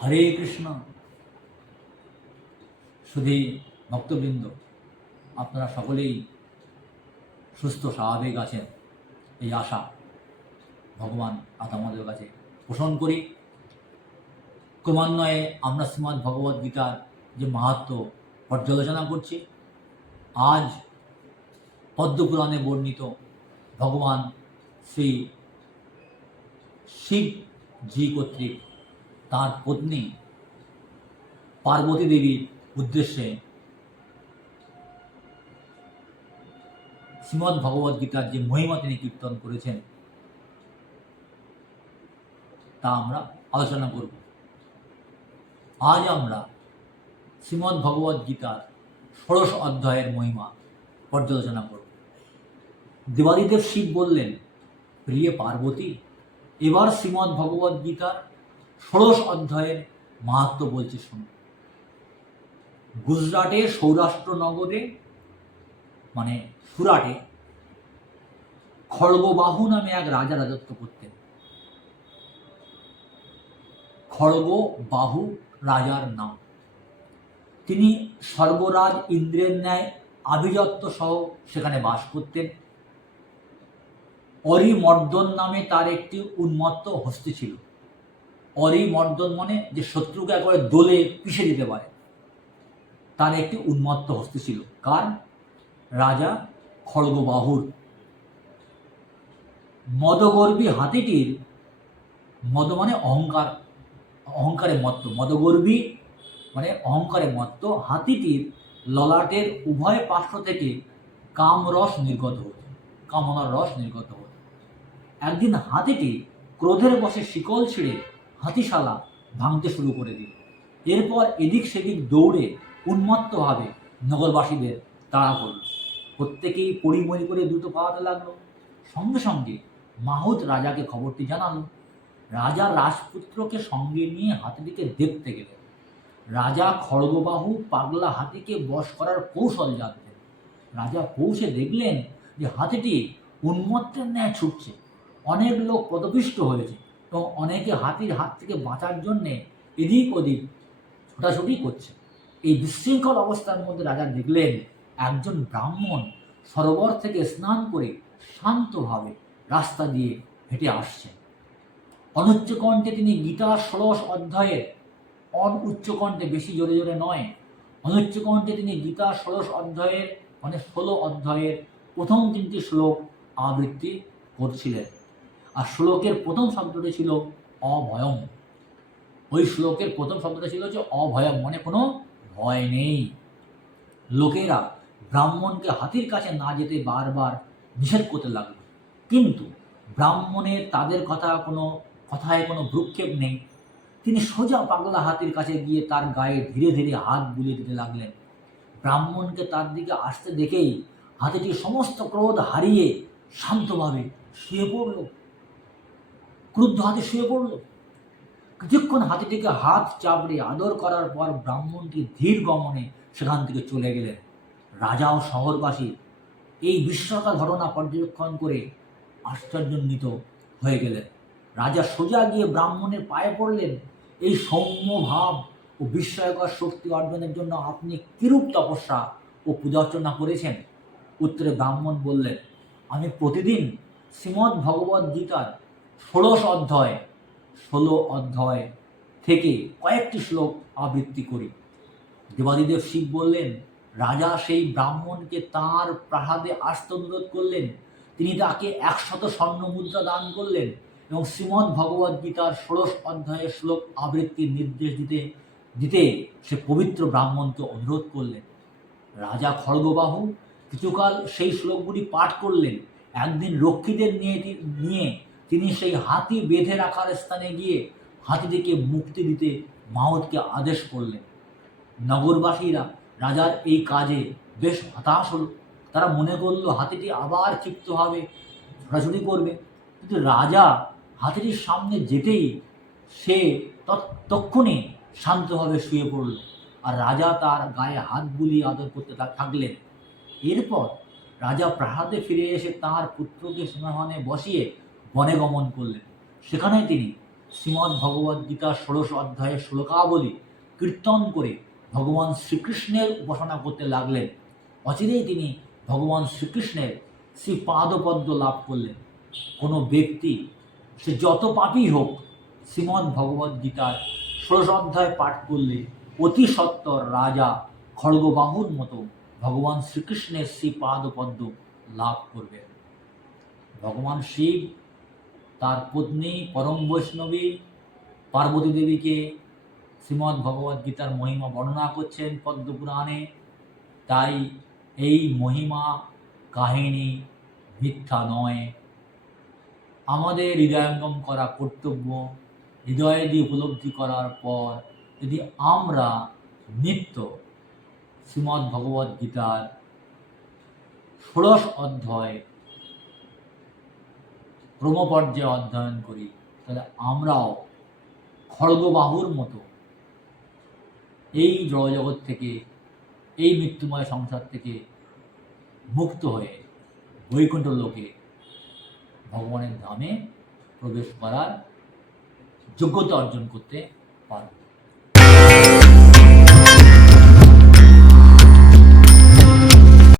হরে কৃষ্ণ। শুধু ভক্তবৃন্দ, আপনারা সকলেই সুস্থ, স্বাভাবিক আছেন এই আশা ভগবান আমাদের কাছে পোষণ করি। ক্রমান্বয়ে আমরা শ্রীমৎ ভগবদ গীতার যে মাহাত্ম পর্যালোচনা করছি, আজ পদ্মপুরাণে বর্ণিত ভগবান শ্রী শিব শিবজি কর্তৃক তার পত্নী পার্বতী দেবীর উদ্দেশ্যে শ্রীমদ্ ভগবদ গীতার যে মহিমা তিনি কীর্তন করেছেন, তা আমরা আলোচনা করব। আজ আমরা শ্রীমদ্ ভগবদ গীতার ষোড়শ অধ্যায়ের মহিমা পর্যালোচনা করব। দেবাদিদেব শিব বললেন, প্রিয় পার্বতী, এবার শ্রীমদ্ ভগবদ গীতার ষোড়শ অধ্যায়ের মাহাত্ম বলছে শুনুন। গুজরাটের সৌরাষ্ট্র নগরে মানে সুরাটে, খড়গবাহু নামে এক রাজা রাজত্ব করতেন। খড়গবাহু রাজার নাম। তিনি সর্বরাজ ইন্দ্রের ন্যায় আভিজাত্য সহ সেখানে বাস করতেন। অরিমর্দন নামে তার একটি উন্মত্ত হস্তি ছিল। অরিমর্দন মানে যে শত্রুকে একবারে দোলে পিষে দিতে পারে। তার একটি উন্মত্ত হস্ত ছিল। কার? রাজা খড়গবাহুর। মদগর্বী হাতিটির মদ মানে অহংকার, অহংকারে মত্ত। মদগর্বী মানে অহংকারে মত্ত। হাতিটির ললাটের উভয় পার্শ্ব থেকে কামরস নির্গত হতো। কামনার রস নির্গত হতো। একদিন হাতিটি ক্রোধের বসে শিকল ছিঁড়ে হাতিশালা ভাঙতে শুরু করে দিল। এরপর এদিক সেদিক দৌড়ে উন্মত্তভাবে নগরবাসীদের তাড়া করল। প্রত্যেকেই পরিমরি করে দ্রুত পাওয়াতে লাগল। সঙ্গে সঙ্গে মাহুত রাজাকে খবরটি জানালো। রাজা রাজপুত্রকে সঙ্গে নিয়ে হাতিটিকে দেখতে গেলেন। রাজা খড়গবাহু পাগলা হাতিকে বশ করার কৌশল জানতেন। রাজা পৌঁছে দেখলেন যে হাতিটি উন্মত্তের ন্যায় ছুটছে। অনেক লোক পদপিষ্ট হয়েছে। এবং অনেকে হাতির হাত থেকে বাঁচার জন্যে এদিক ওদিক ছোটাছুটি করছে। এই বিশৃঙ্খল অবস্থার মধ্যে রাজা দেখলেন, একজন ব্রাহ্মণ সরোবর থেকে স্নান করে শান্তভাবে রাস্তা দিয়ে হেঁটে আসছেন। অনুচ্চ কণ্ঠে তিনি গীতা ষোড়শ অধ্যায়ের অন উচ্চ কণ্ঠে বেশি জোরে জোরে নয়, অনুচ্চ কণ্ঠে তিনি গীতা ষোড়শ অধ্যায়ের মানে ষোলো অধ্যায়ের প্রথম তিনটি শ্লোক আবৃত্তি করছিলেন। আর শ্লোকের প্রথম শব্দটি ছিল অভয়ম। ওই শ্লোকের প্রথম শব্দটা ছিল যে অভয়ম মানে কোনো ভয় নেই। লোকেরা ব্রাহ্মণকে হাতির কাছে না যেতে বারবার নিষেধ করতে লাগল। কিন্তু ব্রাহ্মণের তাদের কথা কোনো, কথায় কোনো ভ্রুক্ষেপ নেই। তিনি সোজা পাগলা হাতির কাছে গিয়ে তার গায়ে ধীরে ধীরে হাত বুলিয়ে দিতে লাগলেন। ব্রাহ্মণকে তার দিকে আসতে দেখেই হাতিটি সমস্ত ক্রোধ হারিয়ে শান্তভাবে শুয়ে পড়ল। ক্রুদ্ধ হাতে শুয়ে পড়ল। কিছুক্ষণ হাতিটিকে হাত চাপড়ে আদর করার পর ব্রাহ্মণটি ধীর গমনে সেখান থেকে চলে গেলেন। রাজা ও শহরবাসী এই বিস্ময়কর ঘটনা পর্যবেক্ষণ করে আশ্চর্যান্বিত হয়ে গেলেন। রাজা সোজা গিয়ে ব্রাহ্মণের পায়ে পড়লেন। এই সৌম্য ভাব ও বিস্ময়কর শক্তি অর্জনের জন্য আপনি কিরূপ তপস্যা ও পূজার্চনা করেছেন? উত্তরে ব্রাহ্মণ বললেন, আমি প্রতিদিন শ্রীমদ্ ভগবদ্ গীতার ষোড়শ অধ্যায়, ষোলো অধ্যায় থেকে কয়েকটি শ্লোক আবৃত্তি করি। দেবাদিদেব শিব বললেন, রাজা সেই ব্রাহ্মণকে তাঁর প্রাসাদে আসতে অনুরোধ করলেন। তিনি তাকে একশত স্বর্ণ মুদ্রা দান করলেন এবং শ্রীমদ্ ভগবদ্ গীতার ষোড়শ অধ্যায়ের শ্লোক আবৃত্তির নির্দেশ দিতে দিতে সে পবিত্র ব্রাহ্মণকে অনুরোধ করলেন। রাজা খড়গবাহু কিছুকাল সেই শ্লোকগুলি পাঠ করলেন। একদিন রক্ষীদের নিয়ে নিয়ে তিনি সেই হাতি বেঁধে রাখার স্থানে গিয়ে হাতিটিকে মুক্তি দিতে মাহতকে আদেশ করলেন। নগরবাসীরা রাজার এই কাজে বেশ হতাশ হল। তারা মনে করল হাতিটি আবার ক্ষিপ্তভাবে ছোটাছুটি করবে। কিন্তু রাজা হাতিটির সামনে যেতেই সে তৎ- তক্ষুনি শান্তভাবে শুয়ে পড়ল আর রাজা তার গায়ে হাত বুলিয়ে আদর করতে থাকলেন। এরপর রাজা প্রাসাদে ফিরে এসে তার পুত্রকে সিংহাসনে বসিয়ে বনে গমন করলেন। সেখানে তিনি শ্রীমদ্ ভগবদ্ গীতার ষোড়শ অধ্যায়ের শ্লোকাবলী কীর্তন করে ভগবান শ্রীকৃষ্ণের উপাসনা করতে লাগলেন। অচিরেই তিনি ভগবান শ্রীকৃষ্ণের শ্রী পাদপদ্ম লাভ করলেন। কোনো ব্যক্তি, সে যত পাপই হোক, শ্রীমদ্ ভগবদ্ গীতার ষোড়শ অধ্যায় পাঠ করলে অতি সত্বর রাজা খড়গবাহুর মতো ভগবান শ্রীকৃষ্ণের শ্রী পাদপদ্ম লাভ করবেন। ভগবান শিব তার পত্নী পরম বৈষ্ণবী পার্বতী দেবীকে শ্রীমদ্ ভগবদ্ গীতার মহিমা বর্ণনা করছেন পদ্মপুরাণে তাই এই মহিমা, কাহিনী মিথ্যা নয়। আমাদের হৃদয়ঙ্গম করা কর্তব্য, হৃদয়ে দিয়ে উপলব্ধি করার পর যদি আমরা নিত্য শ্রীমদ্ ভগবদ্ গীতার ষোড়শ অধ্যায় ক্রমপর্যায়ে অধ্যয়ন করি, তাহলে আমরাও খড়গবাহুর মতো এই জড়জগৎ থেকে, এই মৃত্যুময় সংসার থেকে মুক্ত হয়ে বৈকুণ্ঠ লোকে ভগবানের ধামে প্রবেশ করার যোগ্যতা অর্জন করতে পারব।